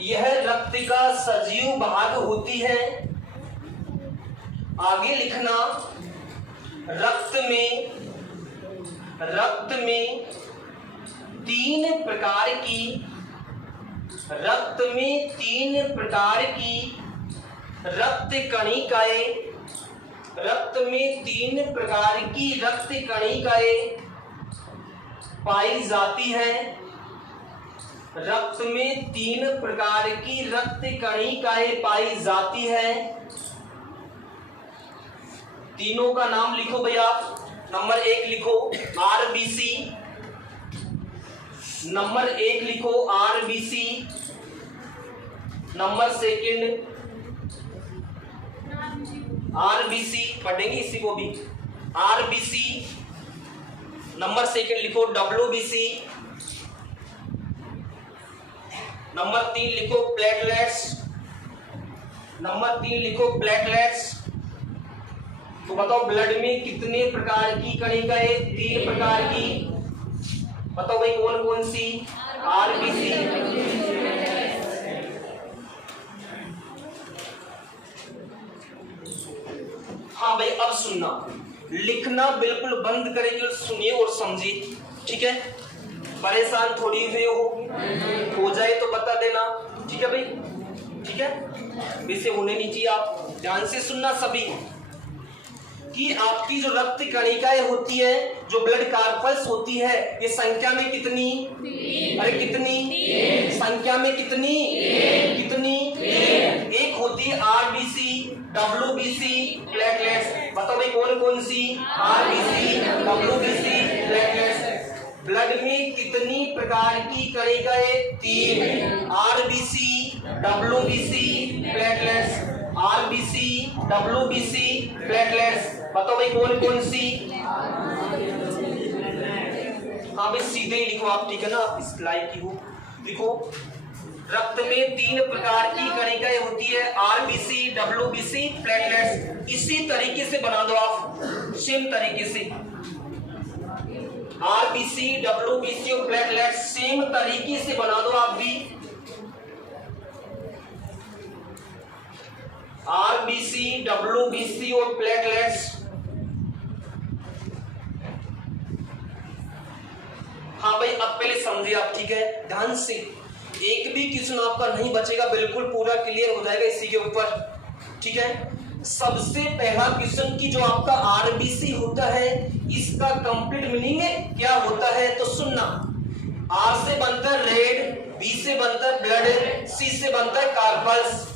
यह रक्त का सजीव भाग होती है। आगे लिखना, रक्त में तीन प्रकार की रक्त कणिकाएं पाई जाती है। रक्त में 3 प्रकार की रक्त कणिकाएं पाई जाती है। तीनों का नाम लिखो भैया। नंबर 1 लिखो आरबीसी, नंबर 1 लिखो आरबीसी, नंबर 2 आरबीसी, पढ़ेंगे इसी को भी, आरबीसी, नंबर 2 लिखो डब्ल्यूबीसी, नंबर 3 लिखो प्लेटलेट्स, नंबर 3 लिखो प्लेटलेट्स। तो बताओ ब्लड में कितने प्रकार की कणिकाएं? 3 प्रकार की। बताओ भाई कौन कौन सी? आरबीसी, हाँ भाई अब सुनना, लिखना बिल्कुल बंद करेंगे और सुनिए और समझिए, ठीक है? परेशान थोड़ी हुए हो जाए तो बता देना, ठीक है भाई? ठीक है, वैसे होने नहीं चाहिए। आप ध्यान से सुनना सभी, कि आपकी जो रक्त कणिकाएं होती है, जो ब्लड कार्पल्स होती है, ये संख्या में कितनी? अरे कितनी? संख्या में कितनी? कितनी? एक होती है आरबीसी, डब्ल्यूबीसी, प्लेटलेट्स। बताओ भाई कौन कौन सी? RBC, WBC, platelets. ब्लड में कितनी प्रकार की कणिकाएं? 3। RBC, WBC, platelets. RBC, WBC, platelets. बताओ भाई कौन कौन सी? हाँ भाई सीधे ही लिखो आप, ठीक है ना? इस लाइक की हो, लिखो रक्त में 3 प्रकार की कणिकाएं होती है, आरबीसी, डब्ल्यूबीसी, प्लेटलेट्स। इसी तरीके से बना दो आप, सेम तरीके से आरबीसी, डब्ल्यूबीसी और प्लेटलेट्स सेम तरीके से बना दो आप भी। आरबीसी, डब्ल्यूबीसी और प्लेटलेट्स। हाँ भाई अब पहले समझिए आप, ठीक है? ध्यान से, एक भी क्वेश्चन आपका नहीं बचेगा, बिल्कुल पूरा क्लियर हो जाएगा इसी के ऊपर, ठीक है? सबसे पहला क्वेश्चन की जो आपका आरबीसी होता है, इसका कंप्लीट मीनिंग क्या होता है तो सुनना। आर से बनता है रेड, बी से बनता है ब्लड, सी से बनता है corpuscles.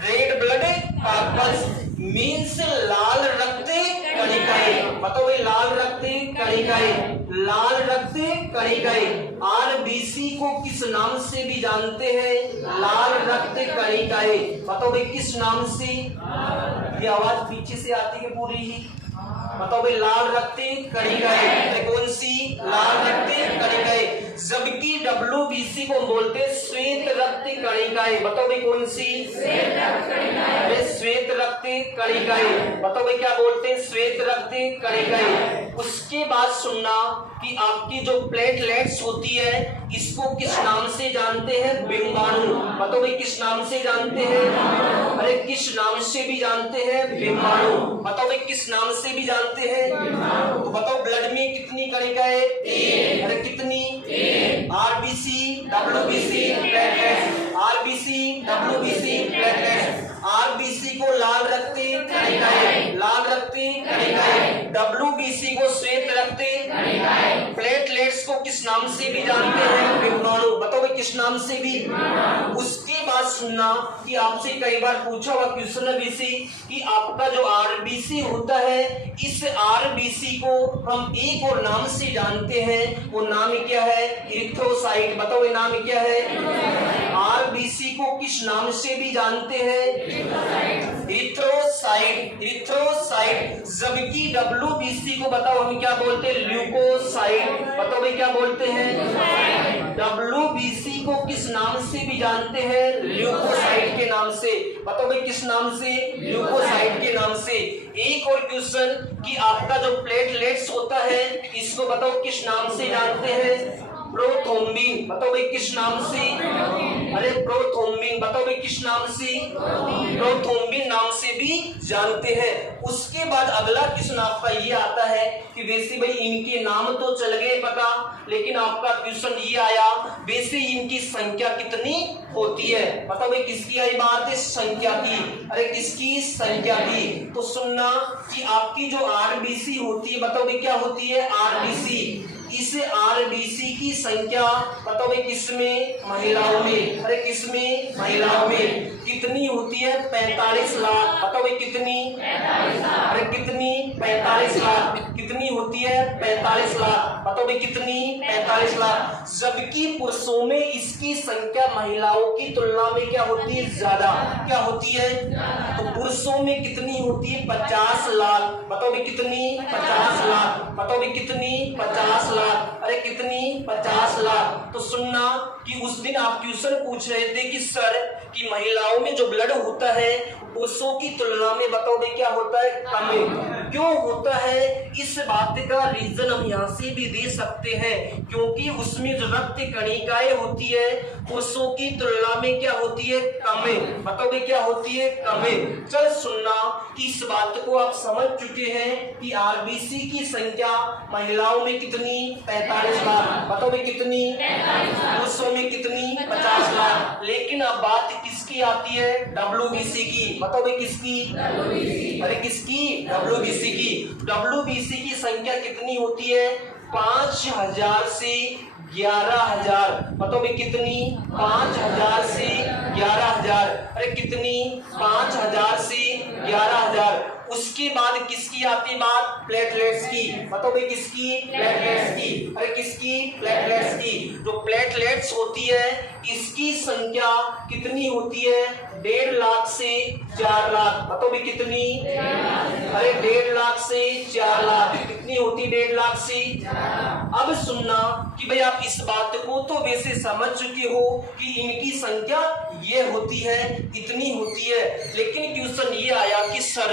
Red blood corpuscles means लाल रक्त कणिकाएं। बताओ भाई लाल रक्त कणिकाएं, लाल रक्त कणिकाएं। आरबीसी को किस नाम से भी जानते हैं? लाल रक्त कणिकाएं। बताओ भाई किस नाम से? ये आवाज पीछे से आती है पूरी ही। बताओ भाई लाल रक्त कणिकाएं कौन सी? लाल रक्त कणिकाएं। जबकि डब्ल्यूबीसी को बोलते हैं श्वेत रक्त कणिकाएं। बताओ भाई कौन सी? श्वेत रक्त कणिकाएं। श्वेत रक्त कणिकाएं। बताओ भाई क्या बोलते हैं? श्वेत रक्त कणिकाएं। उसके बाद सुनना कि आपकी जो प्लेटलेट्स होती है, इसको किस नाम से जानते हैं? बिंबाणु। बताओ भाई किस नाम से जानते हैं? अरे किस नाम से भी जानते हैं? बिंबाणु। बताओ भाई किस नाम से भी जानते हैं? तो बताओ ब्लड में कितनी कणिकाएं? 3। अरे कितनी? RBC, WBC, platelets. RBC, WBC, platelets. RBC को लाल रक्त कणिकाएं, लाल रक्त कणिकाएं। डब्ल्यूबीसी को श्वेत रक्त कणिकाएं। प्लेटलेट्स को किस नाम से भी जानते हैं? बिंबाणु। बताओ किस नाम से भी? उसके बाद सुनना कि आपसे कई बार पूछा हुआ क्वेश्चन है वैसे कि आपका जो आरबीसी होता है, इस आरबीसी को हम एक और नाम से जानते हैं, वो नाम क्या है? इरिथ्रोसाइट। बताओ ये नाम क्या है? आरबीसी को किस नाम से भी जानते हैं? Erythrocyte, erythrocyte. जबकि डब्ल्यूबीसी को बताओ हम क्या बोलते हैं? ल्यूकोसाइट। बताओ भाई क्या बोलते हैं? डब्ल्यूबीसी को किस नाम से भी जानते हैं? ल्यूकोसाइट के नाम से। बताओ भाई किस नाम से? ल्यूकोसाइट के नाम से। एक और क्वेश्चन कि आपका जो प्लेटलेट्स होता है, इसको बताओ किस नाम से जानते हैं? प्रोथ्रोम्बिन। बताओ भाई किस नाम से? अरे प्रोथ्रोम्बिन। बताओ भाई किस नाम से, प्रोथ्रोम्बिन नाम से भी जानते हैं। उसके बाद अगला क्वेश्चन आपका ये आता है कि वैसे भाई इनके नाम तो चल गए पता, लेकिन आपका क्वेश्चन ये आया वैसे इनकी संख्या कितनी होती है। बताओ भाई किसकी आई बात है, संख्या की। अरे किसकी, संख्या की। तो सुनना कि आपकी जो आरबीसी होती है, बताओ भाई क्या होती है, आरबीसी। इस आरबीसी की संख्या बताओ भाई किसमें, महिलाओं में। अरे किसमें, महिलाओं में। कितनी होती है, 45 लाख। बताओ भाई कितनी, अरे कितनी, 45 लाख। कितनी होती है, 45 लाख। बताओ भाई कितनी, 45 लाख। जबकि पुरुषों में इसकी संख्या महिलाओं की तुलना में क्या होती है, ज्यादा। क्या होती है, तो पुरुषों में कितनी होती है, 50 लाख। बताओ भाई कितनी, 50 लाख। बताओ भाई कितनी, 50 लाख। अरे कितनी, 50 लाख। तो सुनना कि उस दिन आप ट्यूशन पूछ रहे थे कि सर कि महिलाओं में जो ब्लड होता है पुरुषों की तुलना में बताओ भाई क्या होता है, कम है। क्यों होता है, इस बात का रीजन हम यहाँ से भी दे सकते हैं, क्योंकि उसमें जो रक्त कणिकाएं होती है पुरुषों की तुलना में क्या होती है, कम है। बताओ भाई क्या होती है, कम है। चल सुनना, इस बात को आप समझ चुके हैं कि आरबीसी की संख्या महिलाओं में कितनी, 45 लाख। बताओ भाई कितनी, पुरुषों में कितनी, 50 लाख। लेकिन अब बात किसकी आती है, डब्ल्यूबीसी की। बताओ भाई किसकी, अरे किसकी, डब्ल्यूबीसी की। डब्ल्यूबीसी की संख्या कितनी होती है, 5000 से 11000। बताओ भाई कितनी, 5000 से 11000। अरे कितनी, 5000 से 11000। उसके बाद किसकी आती बात, प्लेटलेट्स की। बताओ भाई किसकी, प्लेटलेट्स की। अरे किसकी, प्लेटलेट्स की। जो प्लेटलेट्स होती है इसकी संख्या कितनी होती है, 1.5 लाख से 4 लाख। बताओ भाई कितनी, अरे 1.5 लाख से 4 लाख। कितनी होती, 1.5 लाख से। अब सुनना कि भाई आप इस बात को तो वैसे समझ चुके हो कि इनकी संख्या ये होती है, इतनी होती है। लेकिन क्वेश्चन ये आया कि सर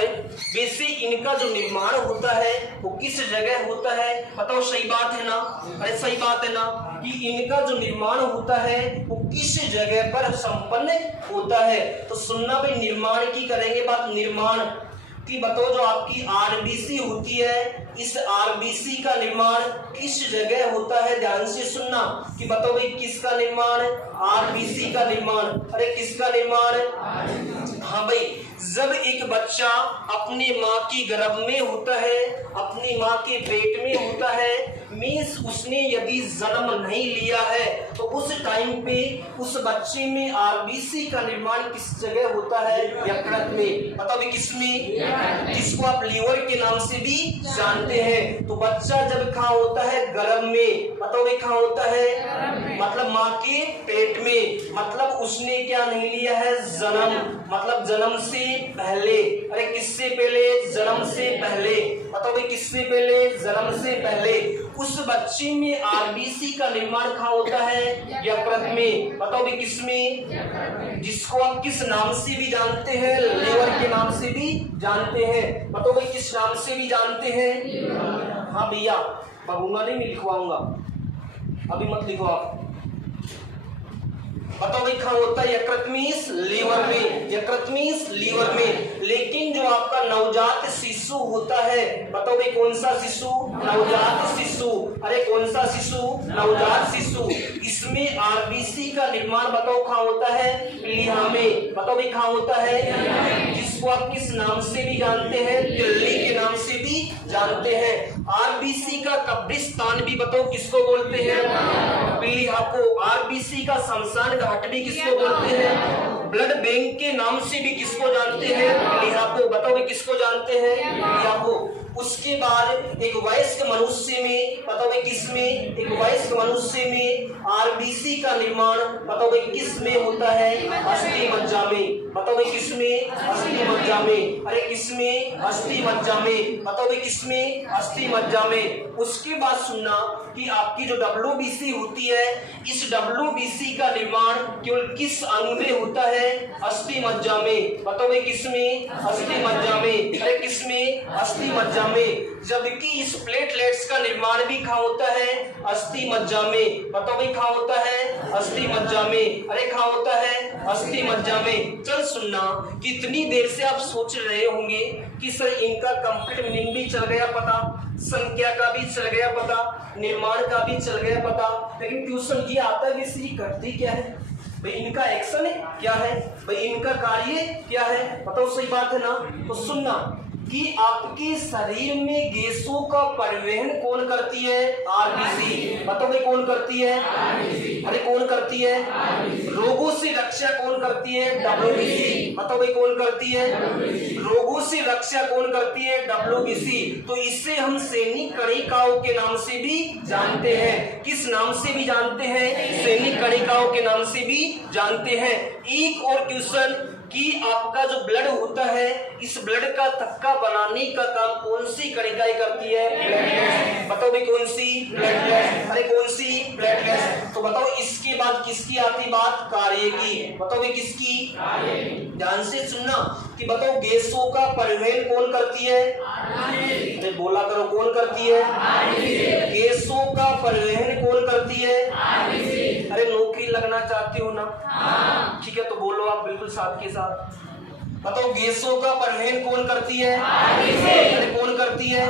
वैसे इनका जो निर्माण होता है वो किस जगह होता है। बताओ सही बात है ना, अरे सही बात है ना कि इनका जो निर्माण होता है वो किस जगह पर संपन्न होता है। तो सुनना भाई निर्माण की करेंगे बात, निर्माण कि बताओ जो आपकी आरबीसी होती है इस आरबीसी का निर्माण किस जगह होता है। ध्यान से सुनना कि बताओ भाई किसका निर्माण, आरबीसी का निर्माण। अरे किसका निर्माण, हाँ भाई जब एक बच्चा अपनी माँ की गर्भ में होता है, अपनी माँ के पेट में होता है, मीन्स उसने यदि जन्म नहीं लिया है तो उस टाइम पे उस बच्चे में आरबीसी का निर्माण किस जगह होता है, यकृत में। बताओ भाई किसमें, जिसको आप लीवर के नाम से भी जानते हैं। तो बच्चा जब कहाँ होता है, गर्भ में। बताओ भाई कहाँ होता है, मतलब माँ के पेट में। मतलब उसने क्या नहीं लिया है, जन्म। मतलब जन्म से पहले। अरे किससे पहले, जन्म से पहले। बताओ भाई किससे पहले, जन्म से पहले। उस बच्चे में आरबीसी का निर्माण कहाँ होता है, यकृत में। बताओ भाई किसमें, जिसको आप किस नाम से भी जानते हैं, लीवर के नाम से भी जानते हैं। बताओ भाई किस नाम से भी जानते हैं। हाँ भैया पढ़ूंगा नहीं, मैं लिखवाऊंगा, अभी मत लिखो आप। बताओ भाई कहाँ होता है, यकृत मीन्स लीवर में, यकृत मीन्स लीवर में। लेकिन जो आपका नवजात शिशु होता है, बताओ भाई कौन सा शिशु, नवजात शिशु। अरे कौन सा शिशु, नवजात शिशु। इसमें आरबीसी का निर्माण बताओ कहाँ होता है, प्लीहा में। बताओ भाई कहाँ होता है, जिसको आप किस नाम से भी जानते हैं, तिल्ली के नाम से भी जानते हैं। आरबीसी का कब्रिस्तान भी बताओ किसको बोलते हैं, प्लीहा को। आरबीसी का शमशान घाट भी किसको बोलते हैं, ब्लड बैंक के नाम से भी किसको जानते हैं, प्लीहा को। बताओ भाई किसको जानते हैं, प्लीहा को। उसके बाद एक वयस्क मनुष्य में, बताओ भाई किसमें, एक वयस्क मनुष्य में आरबीसी का निर्माण बताओ भाई किस में होता है, अस्थि मज्जा में। बताओ भाई किसमें, अस्थि मज्जा में। अरे किसमें, अस्थि मज्जा में। बताओ भाई किसमें, अस्थि मज्जा में। उसके बाद सुनना कि आपकी जो WBC होती है, इस WBC का निर्माण केवल किस अंग में होता है? अस्थि मज्जा में। बताओ भाई किस में? अस्थि मज्जा में। अरे किस में? अस्थि मज्जा में। जबकि इस प्लेटलेट्स का निर्माण भी कहाँ होता है? अस्थि मज्जा में। बताओ भाई कहाँ होता है? अस्थि मज्जा में। अरे कहाँ होता है? अस्थि मज्जा में। चल सुनना, कितनी देर से आप सोच रहे होंगे कि सर इनका कंप्लीट मीनिंग भी चल गया पता, संख्या का भी चल गया पता, निर्माण का भी चल गया पता, लेकिन क्वेश्चन ये आता है कि ये करती क्या है भाई? इनका एक्शन है क्या है भाई? इनका कार्य क्या है? बताओ सही बात है ना? तो सुनना कि आपके शरीर में गैसों का परिवहन कौन करती है? आरबीसी। बताओ भाई कौन करती है? आरबीसी। अरे कौन करती है? रोगों से रक्षा कौन करती है? डब्ल्यूबीसी। बताओ भाई कौन करती है? रोगों से रक्षा कौन करती है? डब्ल्यूबीसी। तो इसे हम सैनिक कणिकाओं के नाम से भी जानते हैं। किस नाम से भी जानते हैं? सैनिक कणिकाओं के नाम से भी जानते हैं। एक और क्वेश्चन कि आपका जो ब्लड होता है, इस ब्लड का थक्का बनाने का काम कौन सी कणिकाएं करती है? प्लेटलेट्स। बताओ भाई कौन सी? प्लेटलेट्स। अरे कौन सी? प्लेटलेट्स। तो बताओ इसके बाद किसकी आती बात? कार्य की। बताओ भाई किसकी? ध्यान से सुनना कि बताओ गैसों का परिवहन कौन करती है? अरे बोला करो कौन करती है? गैसों का परिवहन कौन करती है? अरे नौकरी लगना चाहते हो ना? ठीक है तो बोलो आप बिल्कुल साथ के साथ। बताओ गैसों का परिवहन कौन करती है? अरे कौन करती है?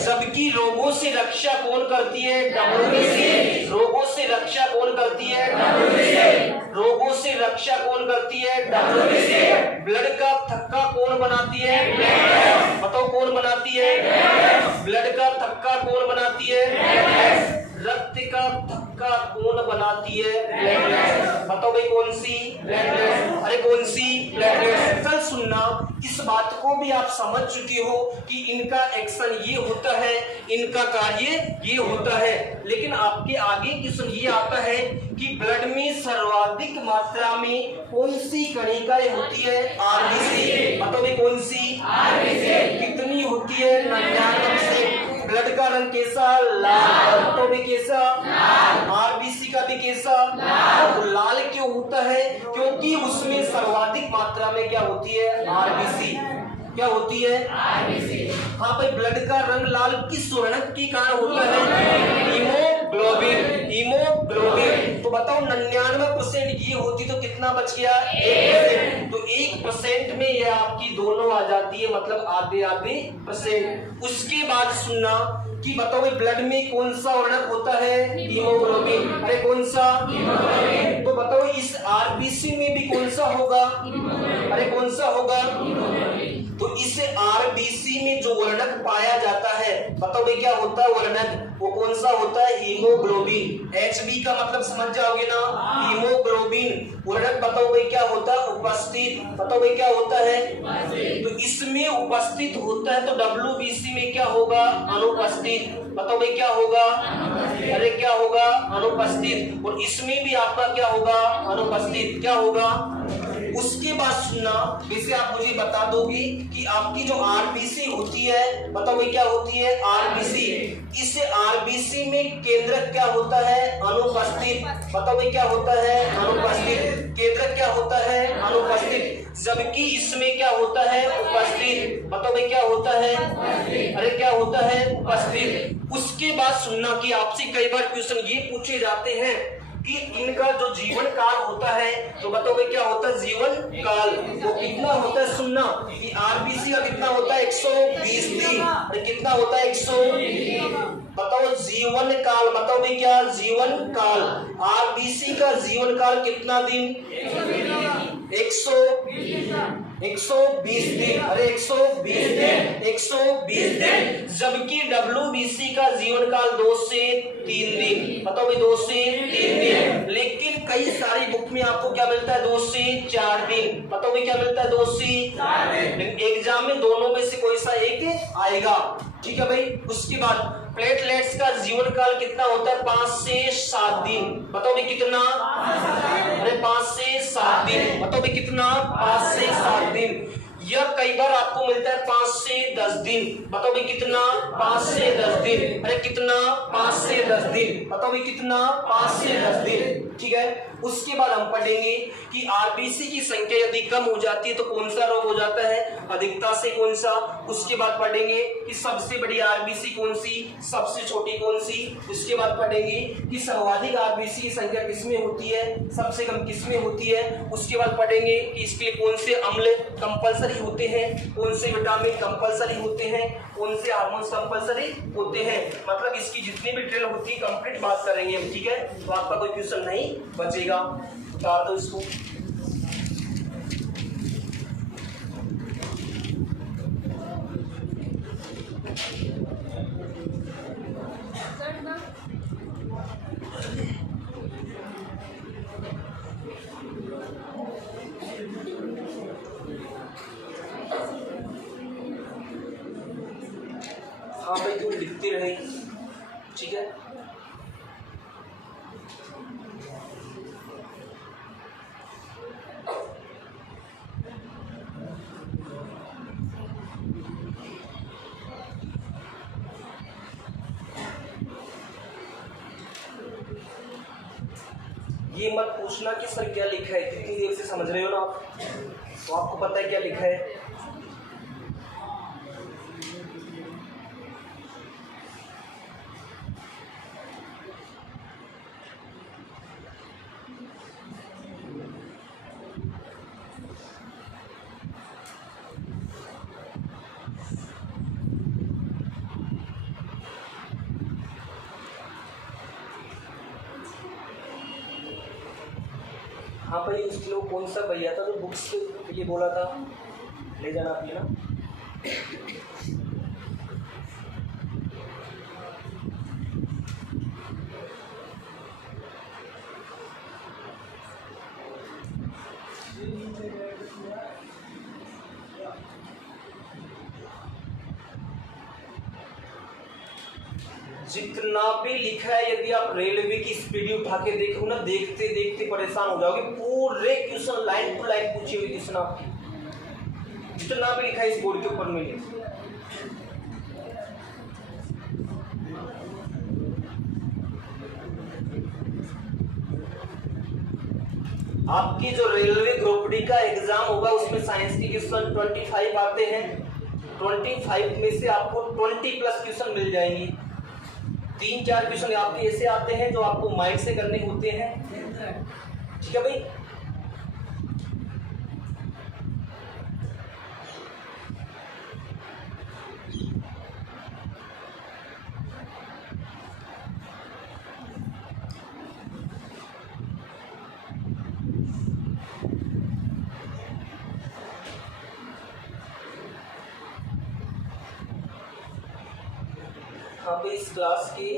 सबकी रोगों से रक्षा कौन करती है? डब्ल्यूबीसी। रोगों से रक्षा कौन करती है? डब्ल्यूबीसी। रोगों से रक्षा कौन करती है? डब्ल्यूबीसी। ब्लड का थक्का कौन बनाती है? बताओ कौन बनाती है? ब्लड का थक्का कौन बनाती है? रक्त का थक्का कौन बनाती है? प्लेटलेट्स। बताओ भाई कौन सी? प्लेटलेट्स। अरे कौन सी? प्लेटलेट्स। चल सुनना, इस बात को भी आप समझ चुके हो कि इनका एक्शन ये होता है, इनका कार्य ये होता है। लेकिन आपके आगे क्वेश्चन ये आता है कि ब्लड में सर्वाधिक मात्रा में कौन सी कणिकाएं होती है? आरबीसी। बताओ भाई कौन सी? आरबीसी। कितनी होती है? 99%। ब्लड का रंग कैसा? लाल। तो भी कैसा? आरबीसी का भी कैसा? लाल। लाल क्यों होता है? क्योंकि उसमें सर्वाधिक मात्रा में क्या होती है? आरबीसी। क्या होती है? आरबीसी। हाँ भाई ब्लड का रंग लाल किस वर्णक के कारण होता है? हीमोग्लोबिन। हीमोग्लोबिन। तो बताओ 99% ये होती तो कितना बच गया? 1%। तो 1% में ये आपकी दोनों आ जाती है, मतलब आधे आधे %। उसके बाद सुनना कि बताओ भाई ब्लड में कौन सा वर्णक होता है? हीमोग्लोबिन। अरे कौन सा? हीमोग्लोबिन। तो बताओ इस आरबीसी में भी कौन सा होगा? अरे कौन सा होगा? तो इस आरबीसी में जो वर्णक पाया जाता है, बताओ भाई क्या होता है वर्णक? वो कौन सा होता है? हीमोग्लोबिन। एचबी का मतलब समझ जाओगे ना? हीमोग्लोबिन। वर्णक बताओ भाई क्या होता है? उपस्थित। बताओ भाई क्या होता है? तो इसमें उपस्थित होता है, तो डब्ल्यूबीसी में क्या होगा? अनुपस्थित। बताओ भाई क्या होगा? अरे क्या होगा? अनुपस्थित। और इसमें भी आपका क्या होगा? अनुपस्थित। क्या होगा? उसके बाद सुनना, वैसे आप मुझे बता दोगे कि आपकी जो आरबीसी होती है, बताओ भाई क्या होती है? आरबीसी। इस आरबीसी में केंद्रक क्या होता है? अनुपस्थित। बताओ भाई क्या होता है? अनुपस्थित। केंद्रक क्या होता है? अनुपस्थित। जबकि इसमें क्या होता है? उपस्थित। बताओ भाई क्या होता है? अरे क्या होता है? उपस्थित। उसके बाद सुनना कि आपसे कई बार क्वेश्चन ये पूछे जाते हैं कि इनका जो जीवन काल होता है, तो बताओ भाई क्या होता है? जीवन काल वो कितना होता है? सुनना कि आरबीसी का कितना होता है? 120 दिन। अरे कितना होता है? 100। बताओ जीवन काल। बताओ भाई क्या? जीवन काल। आरबीसी का जीवन काल कितना दिन? 120 दिन। अरे 120 दिन। 120 दिन। जबकि डब्ल्यूबीसी का जीवन काल 2 से 3 दिन। बताओ भाई 2 से 3 दिन। लेकिन कई सारी बुक में आपको क्या मिलता है? 2 से 4 दिन। बताओ भाई क्या मिलता है? 2 से 4 दिन। एग्जाम में दोनों में से कोई सा एक आएगा। ठीक है भाई। उसके बाद प्लेटलेट्स का जीवन काल कितना होता है? 5 से 7 दिन। बताओ भाई कितना? अरे 5 से 7 दिन। बताओ भाई कितना? 5 से 7 दिन। यह कई बार आपको मिलता है 5 से 10 दिन। बताओ भाई कितना? 5 से 10 दिन। अरे कितना? 5 से 10 दिन। बताओ भाई कितना? 5 से 10 दिन। ठीक है, उसके बाद हम पढ़ेंगे कि आरबीसी की संख्या यदि कम हो जाती है तो कौन सा रोग हो जाता है? अधिकता से कौन सा? उसके बाद पढ़ेंगे कि सबसे बड़ी आरबीसी कौन सी, सबसे छोटी कौन सी। उसके बाद पढ़ेंगे कि सर्वाधिक आरबीसी की संख्या किसमें होती है, सबसे कम किसमें होती है। उसके बाद पढ़ेंगे कि इसके लिए कौन से अम्ल कंपलसरी होते हैं, कौन से विटामिन कंपलसरी होते हैं, कौन से हार्मोन्स कंपलसरी होते हैं। मतलब इसकी जितनी भी ड्रिल होती है कंप्लीट बात करेंगे हम। ठीक है, तो आपका कोई क्वेश्चन नहीं बचेगा। उतार दो इसको। हाँ भाई तुम लिखते रहे। ठीक है, ये मत पूछना कि सर क्या लिखा है, कितनी देर से समझ रहे हो ना आप, तो आपको पता है क्या लिखा है। हाँ भाई, उसके लिए कौन सा भैया था जो बुक्स के लिए बोला था ले जाना आप, ना। जितना भी लिखा है, यदि आप रेलवे की स्पीड उठा के देखो ना, देखते देखते परेशान हो जाओगे। पूरे क्वेश्चन लाइन टू लाइन पूछे हुए क्वेश्चन आपकी, जितना भी लिखा है इस बोर्ड के ऊपर में। आपकी जो रेलवे ग्रुप डी का एग्जाम होगा उसमें साइंस के क्वेश्चन 25 आते हैं। 25 में से आपको 20 प्लस क्वेश्चन मिल जाएंगे। 3-4 क्वेश्चन आपके ऐसे आते हैं जो आपको माइंड से करने होते हैं। ठीक है भाई, हाँ भाई, इस क्लास के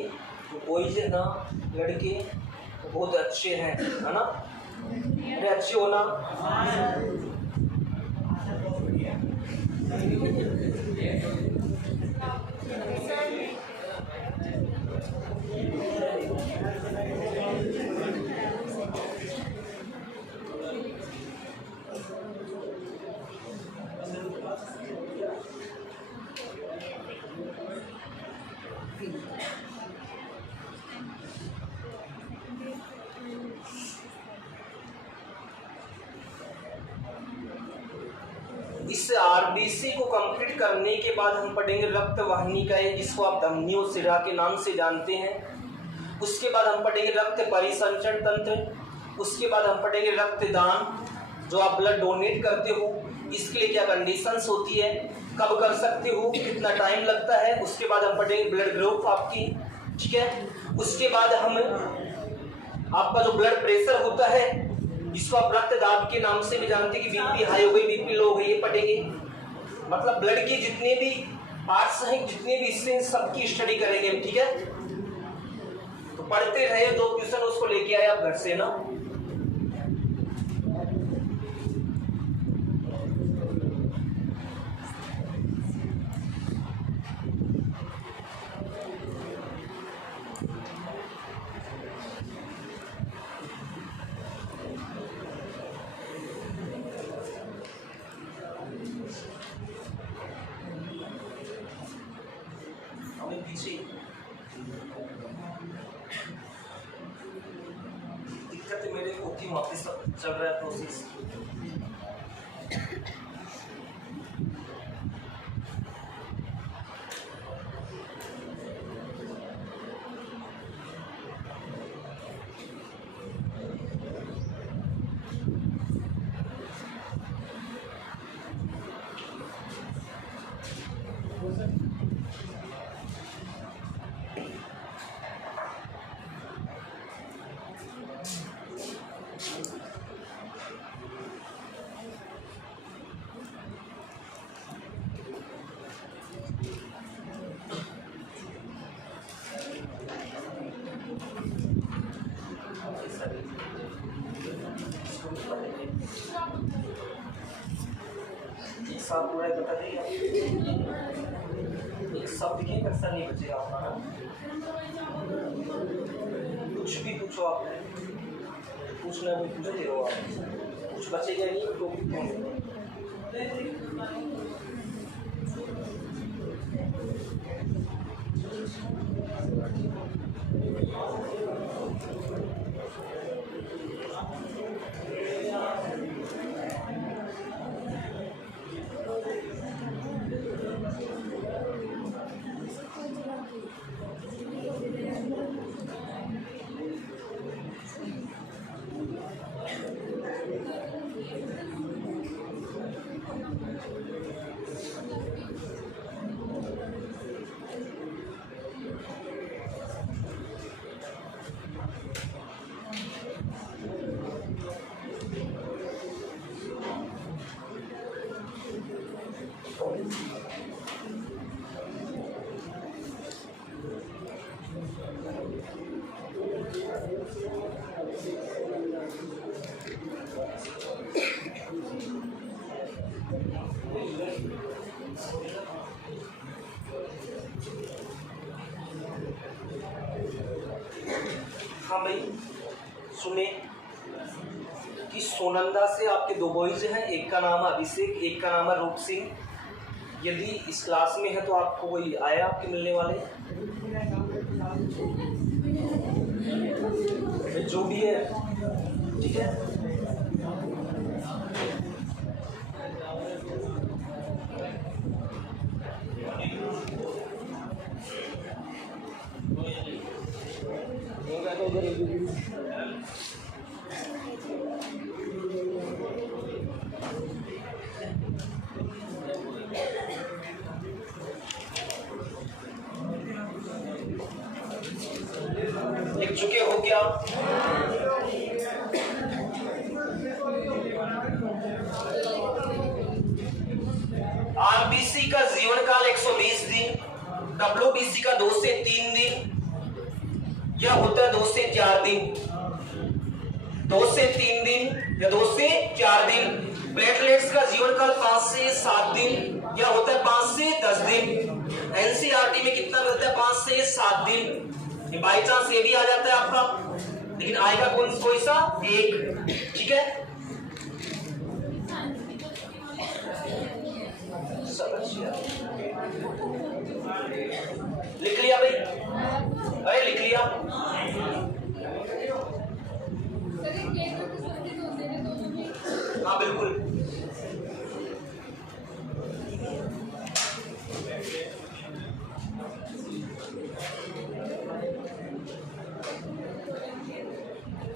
बॉयज है ना, लड़के बहुत अच्छे हैं, है ना। अरे अच्छे हो ना। इस आरबीसी को कंप्लीट करने के बाद हम पढ़ेंगे रक्त वाहिनी का, जिसको आप धमनियों सिरा के नाम से जानते हैं। उसके बाद हम पढ़ेंगे रक्त परिसंचरण तंत्र। उसके बाद हम पढ़ेंगे रक्तदान, जो आप ब्लड डोनेट करते हो, इसके लिए क्या कंडीशंस होती है, कब कर सकते हो, कितना टाइम लगता है। उसके बाद हम पढ़ेंगे ब्लड ग्रुप आपकी। ठीक है, उसके बाद हम आपका जो ब्लड प्रेशर होता है, जिसको आप रक्तदाब के नाम से भी जानते हैं कि बीपी हाई हो गई, बीपी लो हो गई, ये पढ़ेंगे। मतलब ब्लड के जितने भी पार्ट्स हैं, जितने भी हिस्से हैं, सबकी स्टडी करेंगे हम। ठीक है, तो पढ़ते रहे। जो क्वेश्चन उसको लेके आए आप घर से ना। पीछे दिक्कत मेरे को थी, वापस चल रहा है प्रोसेस। साफ पूरा बता देगा, एक सब दिखे पैसा नहीं बचेगा आपका। कुछ भी पूछो, आपने पूछना भी पूछते रहो, आप कुछ बचेगा नहीं तो हाँ भाई सुने कि सोनंदा से आपके दो बॉयज हैं, एक का नाम है अभिषेक, एक का नाम है रूप सिंह। यदि इस क्लास में है तो आपको कोई आया आपके मिलने वाले, जो भी है, ठीक है। लिख चुके हो क्या? आरबीसी का जीवन काल 120 दिन, डब्ल्यूबीसी का 2 से 3 दिन, यह होता है 2 से 4 दिन, 2 से 3 दिन या 2 से 4 दिन। प्लेटलेट्स का जीवन काल 5 से 7 दिन, यह होता है 5 से 10 दिन। एनसीईआरटी में कितना मिलता है? 5 से 7 दिन। बाई चांस ये भी आ जाता है आपका, लेकिन आएगा कोई सा एक, ठीक है। लिख लिया भाई? अरे लिख लिया।